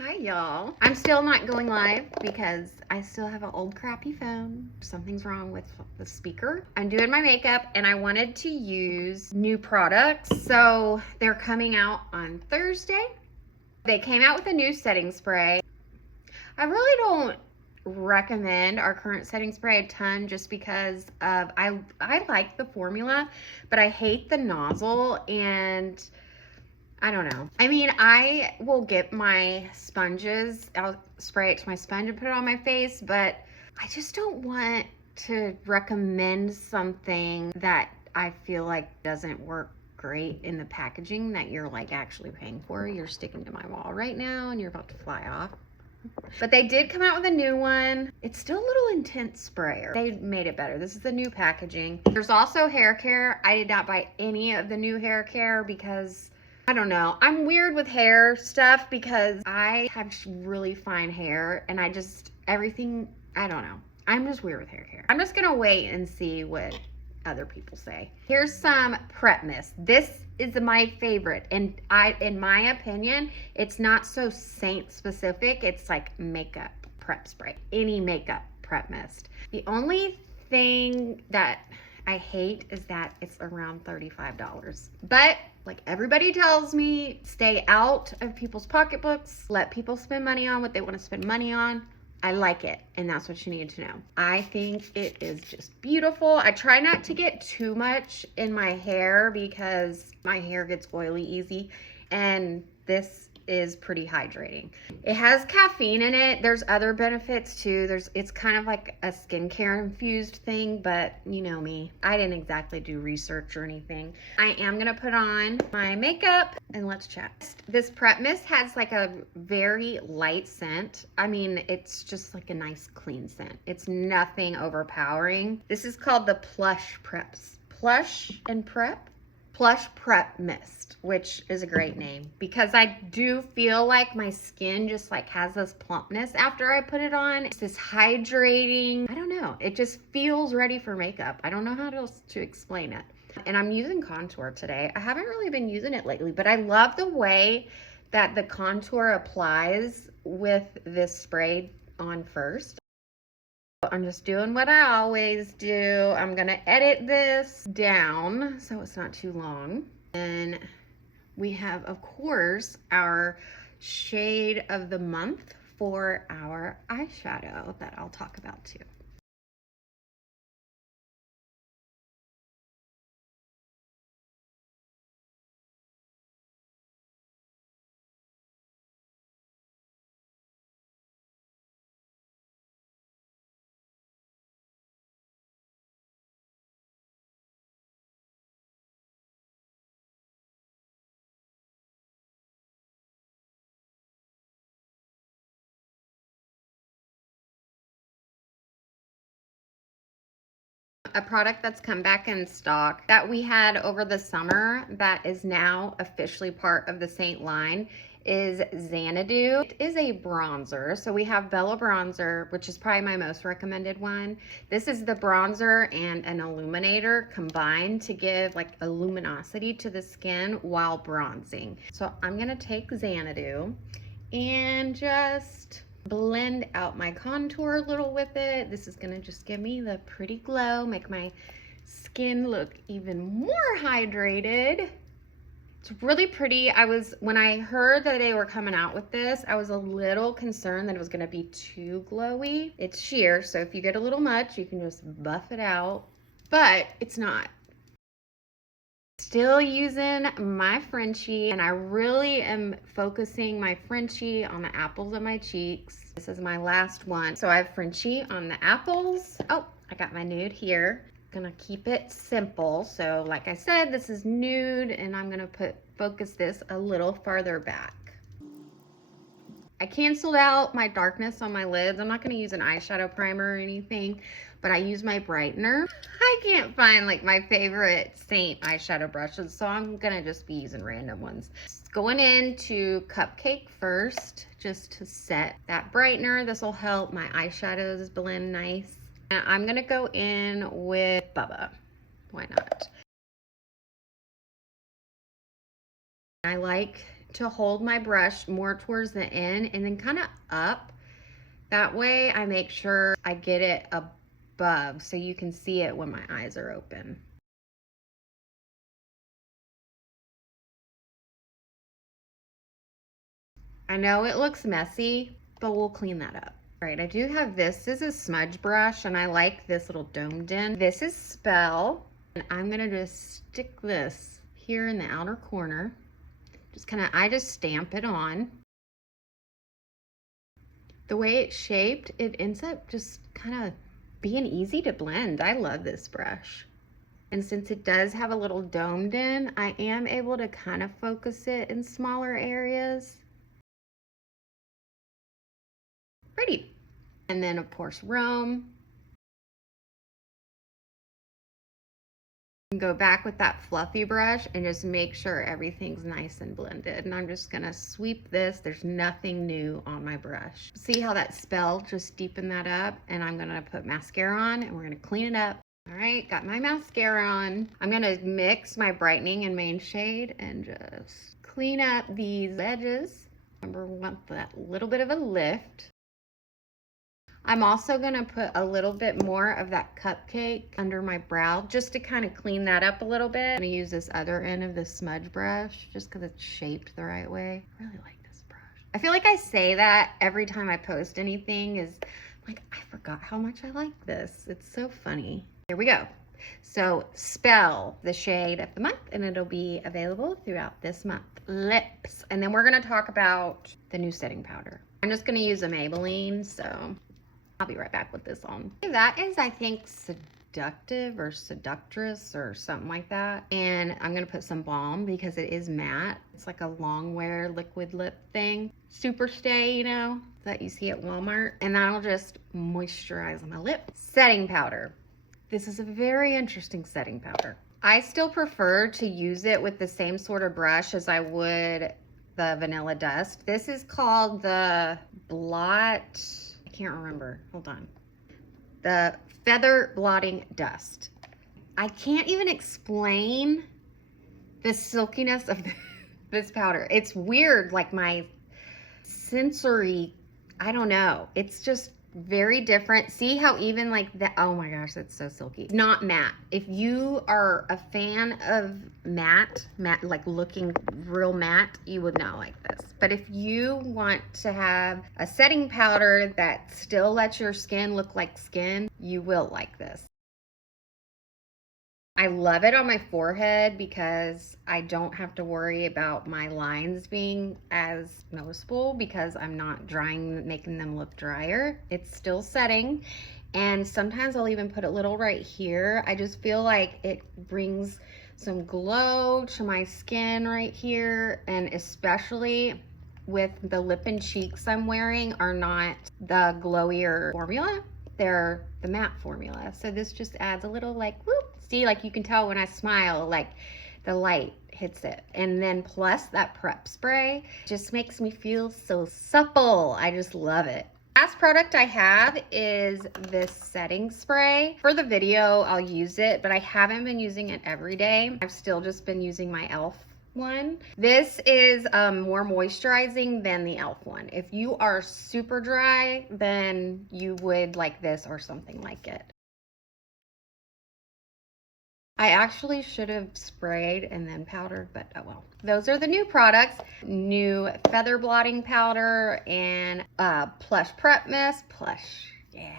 Hi y'all. I'm still not going live because I still have an old crappy phone. Something's wrong with the speaker. I'm doing my makeup and I wanted to use new products. So they're coming out on Thursday. They came out with a new setting spray. I really don't recommend our current setting spray a ton just because of I like the formula, but I hate the nozzle and I don't know. I mean, I will get my sponges, I'll spray it to my sponge and put it on my face, but I just don't want to recommend something that I feel like doesn't work great in the packaging that you're like actually paying for. You're sticking to my wall right now and you're about to fly off. But they did come out with a new one. It's still a little intense sprayer. They made it better. This is the new packaging. There's also hair care. I did not buy any of the new hair care because I don't know. I'm weird with hair stuff because I have really fine hair and I just, everything, I don't know. I'm just weird with hair care. I'm just gonna wait and see what other people say. Here's some prep mist. This is my favorite, and in my opinion, it's not so Seint specific. It's like makeup prep spray, any makeup prep mist. The only thing that I hate is that it's around $35. But like everybody tells me, stay out of people's pocketbooks, let people spend money on what they want to spend money on. I like it, and that's what you need to know. I think it is just beautiful. I try not to get too much in my hair because my hair gets oily easy, and this is pretty hydrating. It has caffeine in it. There's other benefits too. It's kind of like a skincare infused thing, but you know me. I didn't exactly do research or anything. I am gonna put on my makeup and let's chat. This prep mist has like a very light scent. I mean, it's just like a nice clean scent. It's nothing overpowering. This is called the Plush Prep Mist, which is a great name because I do feel like my skin just like has this plumpness after I put it on. It's this hydrating, I don't know, it just feels ready for makeup. I don't know how to explain it. And I'm using contour today. I haven't really been using it lately, but I love the way that the contour applies with this spray on first. I'm just doing what I always do. I'm gonna edit this down so it's not too long. And we have, of course, our shade of the month for our eyeshadow that I'll talk about too. A product that's come back in stock that we had over the summer that is now officially part of the Seint line is Xanadu. It is a bronzer. So we have Bella Bronzer, which is probably my most recommended one. This is the bronzer and an illuminator combined to give like a luminosity to the skin while bronzing. So I'm gonna take Xanadu and just blend out my contour a little with it. This is gonna just give me the pretty glow, make my skin look even more hydrated. It's really pretty. When I heard that they were coming out with this, I was a little concerned that it was gonna be too glowy. It's sheer, so if you get a little much, you can just buff it out, but it's not. Still using my Frenchie, and I really am focusing my Frenchie on the apples of my cheeks. This is my last one. So I have Frenchie on the apples. Oh, I got my nude here. Gonna keep it simple. So like I said, this is nude, and I'm gonna focus this a little farther back. I canceled out my darkness on my lids. I'm not gonna use an eyeshadow primer or anything, but I use my brightener. I can't find like my favorite Seint eyeshadow brushes, so I'm gonna just be using random ones. Going into Cupcake first, just to set that brightener. This will help my eyeshadows blend nice. And I'm gonna go in with Bubba. Why not? I like to hold my brush more towards the end and then kind of up. That way I make sure I get it above so you can see it when my eyes are open. I know it looks messy, but we'll clean that up. All right, I do have this is a smudge brush and I like this little domed in. This is Spell, and I'm gonna just stick this here in the outer corner. I just stamp it on. The way it's shaped, it ends up just kind of being easy to blend. I love this brush. And since it does have a little domed in, I am able to kind of focus it in smaller areas. Pretty. And then of course, Rome. Go back with that fluffy brush and just make sure everything's nice and blended. And I'm just gonna sweep this. There's nothing new on my brush. See how that Spell just deepened that up? And I'm gonna put mascara on and we're gonna clean it up. All right, got my mascara on. I'm gonna mix my brightening and main shade and just clean up these edges. Remember, we want that little bit of a lift. I'm also gonna put a little bit more of that cupcake under my brow just to kind of clean that up a little bit. I'm gonna use this other end of the smudge brush just because it's shaped the right way. I really like this brush. I feel like I say that every time I post anything is like, I forgot how much I like this. It's so funny. Here we go. So Spell, the shade of the month, and it'll be available throughout this month. Lips. And then we're gonna talk about the new setting powder. I'm just gonna use a Maybelline, so I'll be right back with this on. That is, I think, Seductive or Seductress or something like that. And I'm gonna put some balm because it is matte. It's like a long wear liquid lip thing. Super Stay, you know, that you see at Walmart. And that'll just moisturize my lip. Setting powder. This is a very interesting setting powder. I still prefer to use it with the same sort of brush as I would the Vanilla Dust. This is called the Blot, I can't remember, hold on. The Feather Blotting Dust. I can't even explain the silkiness of this powder. It's weird, like my sensory, I don't know. It's just very different. See how even like that, oh my gosh, that's so silky. Not matte. If you are a fan of matte, like looking real matte, you would not like this. But if you want to have a setting powder that still lets your skin look like skin, you will like this. I love it on my forehead because I don't have to worry about my lines being as noticeable because I'm not drying, making them look drier. It's still setting. And sometimes I'll even put a little right here. I just feel like it brings some glow to my skin right here. And especially with the lip and cheeks I'm wearing are not the glowier formula. They're the matte formula. So this just adds a little like, whoop. See, like you can tell when I smile, like the light hits it. And then plus that prep spray just makes me feel so supple. I just love it. Last product I have is this setting spray. For the video, I'll use it, but I haven't been using it every day. I've still just been using my e.l.f. one. This is more moisturizing than the e.l.f. one. If you are super dry, then you would like this or something like it. I actually should have sprayed and then powdered, but oh well. Those are the new products. New feather blotting powder and Plush Prep Mist. Plush, yeah.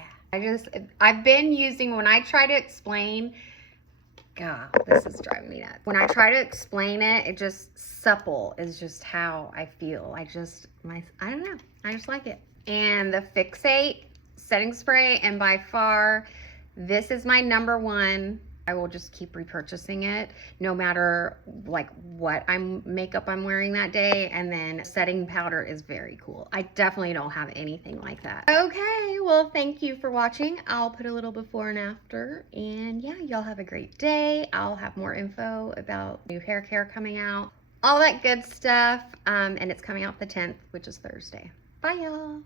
I've been using, when I try to explain, God, this is driving me nuts. When I try to explain it, it just supple is just how I feel. I don't know, I just like it. And the Fixate setting spray, and by far, this is my #1. I will just keep repurchasing it no matter like what makeup I'm wearing that day. And then setting powder is very cool. I definitely don't have anything like that. Okay, well, thank you for watching. I'll put a little before and after, and yeah, y'all have a great day. I'll have more info about new hair care coming out, all that good stuff. And it's coming out the 10th, which is Thursday. Bye, y'all.